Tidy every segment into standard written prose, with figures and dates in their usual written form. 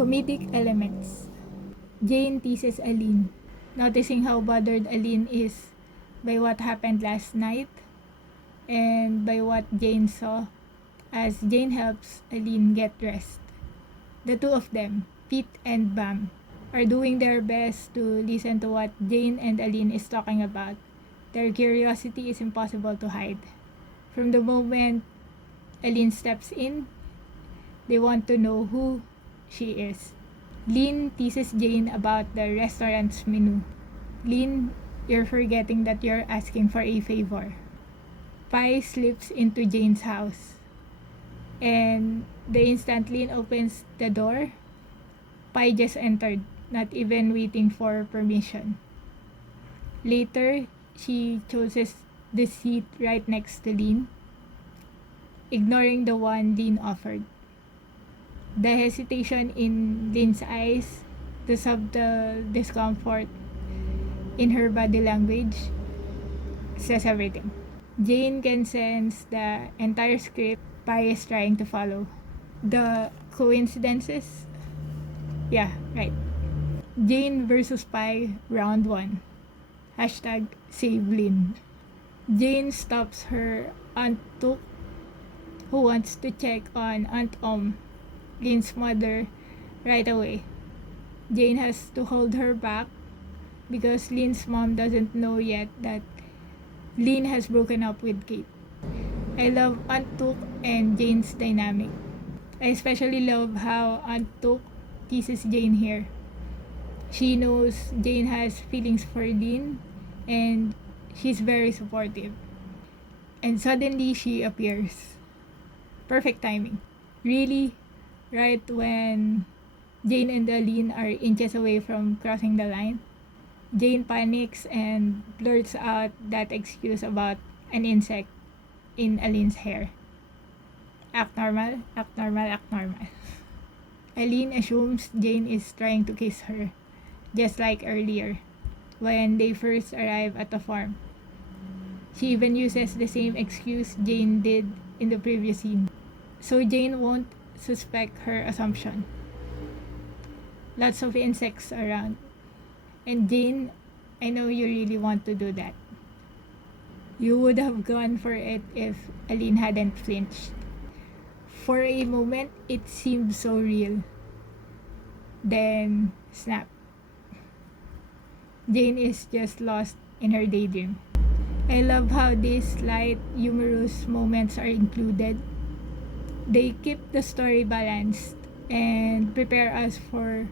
Comedic elements. Jane teases Alin, noticing how bothered Alin is by what happened last night and by what Jane saw as Jane helps Alin get dressed. The two of them, Pete and Bam, are doing their best to listen to what Jane and Alin is talking about. Their curiosity is impossible to hide. From the moment Alin steps in, they want to know who she is. Lynn teases Jane about the restaurant's menu. Lynn, you're forgetting that you're asking for a favor. Pi slips into Jane's house. And the instant Lynn opens the door, Pi just entered, not even waiting for permission. Later, she chooses the seat right next to Lynn, ignoring the one Lynn offered. The hesitation in Lynn's eyes, the subtle discomfort in her body language says everything. Jane can sense the entire script Pi is trying to follow. The coincidences? Yeah, right. Jane versus Pi, round 1. Hashtag save Lynn. Jane stops her Aunt Tuk, who wants to check on Aunt Lynn's mother, right away. Jane has to hold her back because Lynn's mom doesn't know yet that Lynn has broken up with Kate. I love Aunt Tuk and Jane's dynamic. I especially love how Aunt Tuk teases Jane here. She knows Jane has feelings for Lynn and she's very supportive. And suddenly she appears. Perfect timing. Really, right when Jane and Alin are inches away from crossing the line, Jane panics and blurts out that excuse about an insect in Alin's hair. Act normal, act normal, act normal. Alin assumes Jane is trying to kiss her, just like earlier, when they first arrive at the farm. She even uses the same excuse Jane did in the previous scene, so Jane won't suspect her assumption. Lots of insects around. And Jane, I know you really want to do that. You would have gone for it if Alin hadn't flinched. For a moment, it seemed so real. Then, snap. Jane is just lost in her daydream. I love how these light, humorous moments are included. They keep the story balanced and prepare us for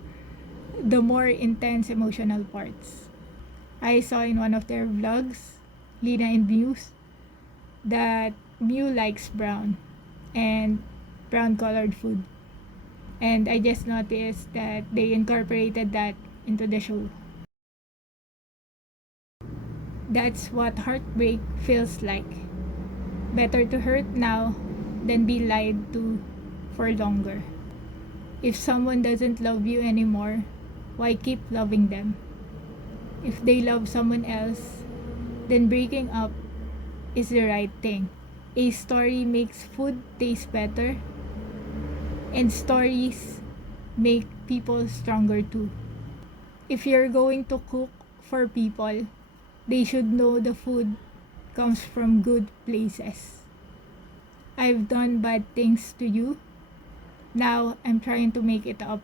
the more intense emotional parts. I saw in one of their vlogs, Lena and Miu's, that Miu likes brown and brown colored food. And I just noticed that they incorporated that into the show. That's what heartbreak feels like. Better to hurt now than be lied to for longer. If someone doesn't love you anymore, why keep loving them? If they love someone else, then breaking up is the right thing. A story makes food taste better, and stories make people stronger too. If you're going to cook for people, they should know the food comes from good places. I've done bad things to you. Now I'm trying to make it up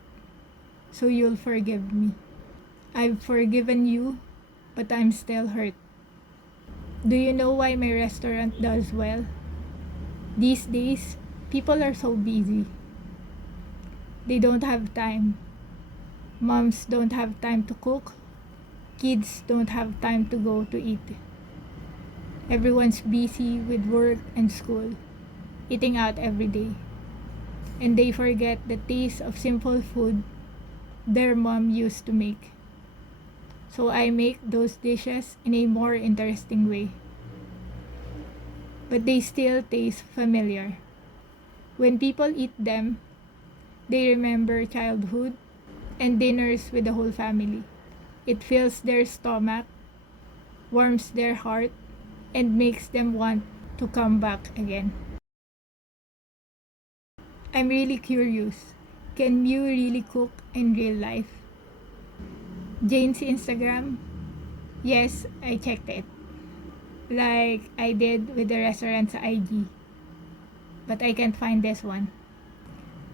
so you'll forgive me. I've forgiven you, but I'm still hurt. Do you know why my restaurant does well? These days, people are so busy. They don't have time. Moms don't have time to cook. Kids don't have time to go to eat. Everyone's busy with work and school, eating out every day. And they forget the taste of simple food their mom used to make. So I make those dishes in a more interesting way. But they still taste familiar. When people eat them, they remember childhood and dinners with the whole family. It fills their stomach, warms their heart, and makes them want to come back again. I'm really curious. Can Miu really cook in real life? Jane's Instagram? Yes, I checked it. Like I did with the restaurant's IG. But I can't find this one.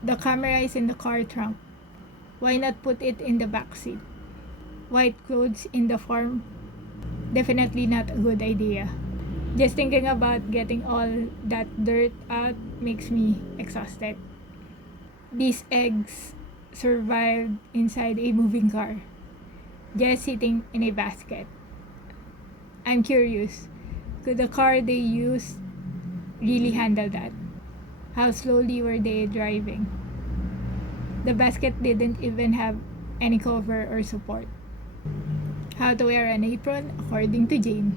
The camera is in the car trunk. Why not put it in the back seat? White clothes in the farm? Definitely not a good idea. Just thinking about getting all that dirt out makes me exhausted. These eggs survived inside a moving car, just sitting in a basket. I'm curious, could the car they used really handle that? How slowly were they driving? The basket didn't even have any cover or support. How to wear an apron according to Jane.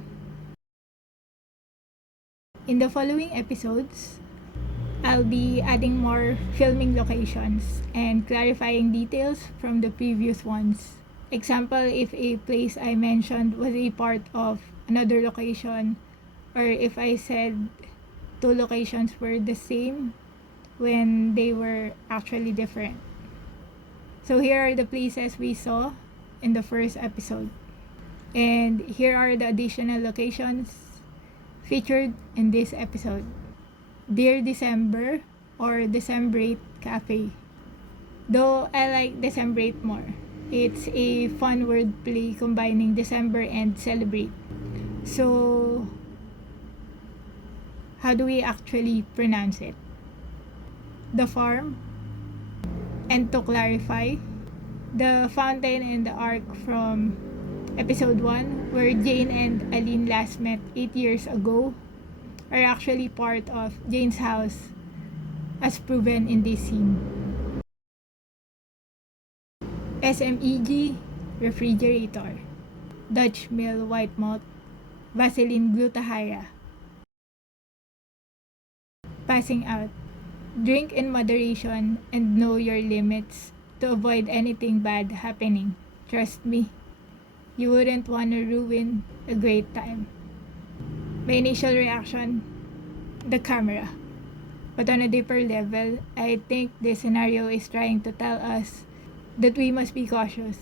In the following episodes, I'll be adding more filming locations and clarifying details from the previous ones. Example, if a place I mentioned was a part of another location, or if I said two locations were the same when they were actually different. So here are the places we saw in the first episode. And here are the additional locations featured in this episode. Dear December or Decemberate Cafe. Though I like Decemberate more. It's a fun wordplay combining December and celebrate. So, how do we actually pronounce it? The farm. And to clarify, the fountain and the ark from episode 1, where Jane and Alin last met 8 years ago, are actually part of Jane's house, as proven in this scene. SMEG refrigerator, Dutch mill white malt, Vaseline glutathione. Passing out. Drink in moderation and know your limits to avoid anything bad happening. Trust me, you wouldn't want to ruin a great time. My initial reaction, the camera. But on a deeper level, I think this scenario is trying to tell us that we must be cautious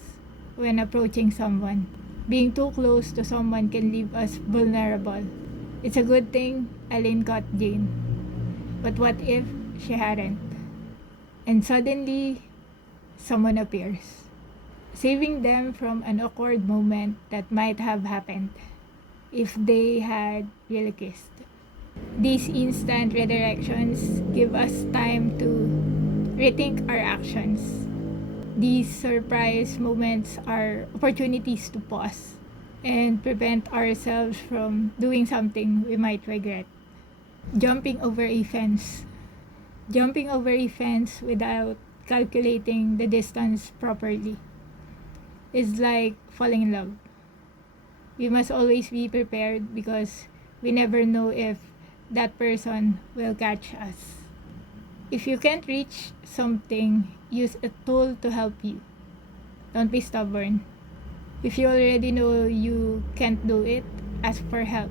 when approaching someone. Being too close to someone can leave us vulnerable. It's a good thing Alin caught Jane. But what if she hadn't? And suddenly, someone appears, saving them from an awkward moment that might have happened if they had really kissed. These instant redirections give us time to rethink our actions. These surprise moments are opportunities to pause and prevent ourselves from doing something we might regret. Jumping over a fence. Jumping over a fence without calculating the distance properly is like falling in love. We must always be prepared because we never know if that person will catch us. If you can't reach something, use a tool to help you. Don't be stubborn. If you already know you can't do it, ask for help.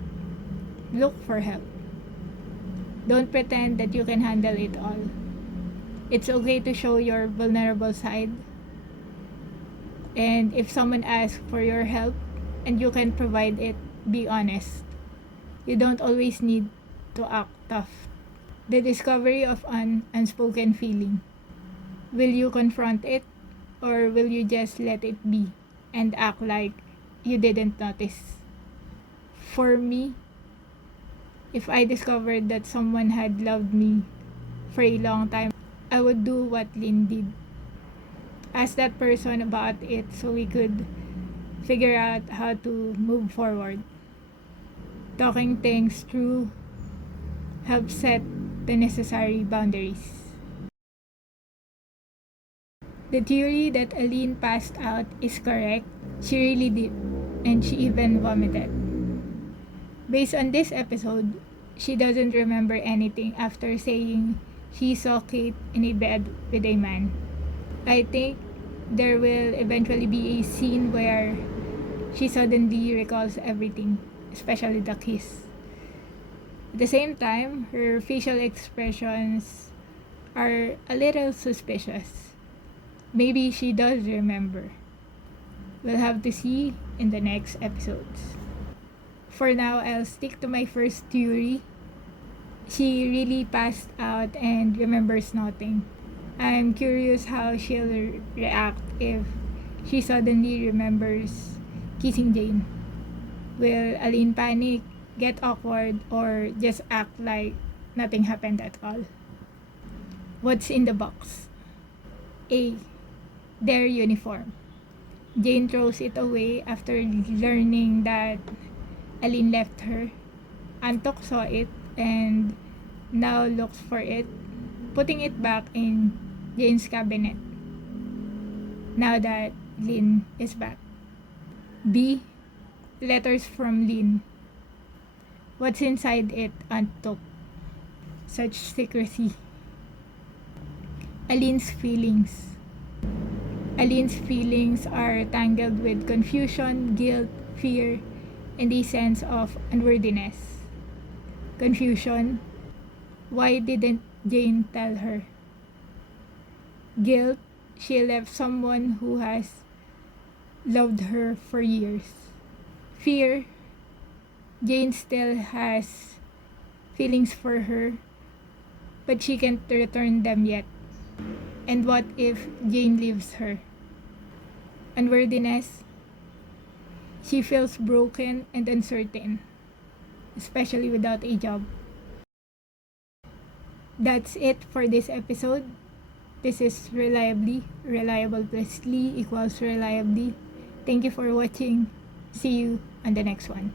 Look for help. Don't pretend that you can handle it all. It's okay to show your vulnerable side. And if someone asks for your help and you can provide it, be honest. You don't always need to act tough. The discovery of an unspoken feeling. Will you confront it or will you just let it be and act like you didn't notice? For me, if I discovered that someone had loved me for a long time, I would do what Lynn did. Ask that person about it so we could figure out how to move forward. Talking things through helps set the necessary boundaries. The theory that Alin passed out is correct. She really did, and she even vomited. Based on this episode, she doesn't remember anything after saying she saw Kate in a bed with a man. I think there will eventually be a scene where she suddenly recalls everything, especially the kiss. At the same time, her facial expressions are a little suspicious. maybe she does remember. We'll have to see in the next episodes. For now, I'll stick to my first theory. She really passed out and remembers nothing. I'm curious how she'll react if she suddenly remembers kissing Jane. Will Alin panic, get awkward, or just act like nothing happened at all? What's in the box? A. Their uniform. Jane throws it away after learning that Alin left her. Antok saw it and now looks for it, putting it back in Jane's cabinet now that Lynn is back. B. Letters from Lynn. What's inside it untook? Such secrecy. Alin's feelings. Alin's feelings are tangled with confusion, guilt, fear, and a sense of unworthiness. Confusion. Why didn't Jane tell her? Guilt. She left someone who has loved her for years. Fear. Jane still has feelings for her, but she can't return them yet. And what if Jane leaves her? Unworthiness. She feels broken and uncertain, especially without a job. That's it for this episode. This is ReliabLEE. Reliable plus Lee equals ReliabLEE. Thank you for watching. See you on the next one.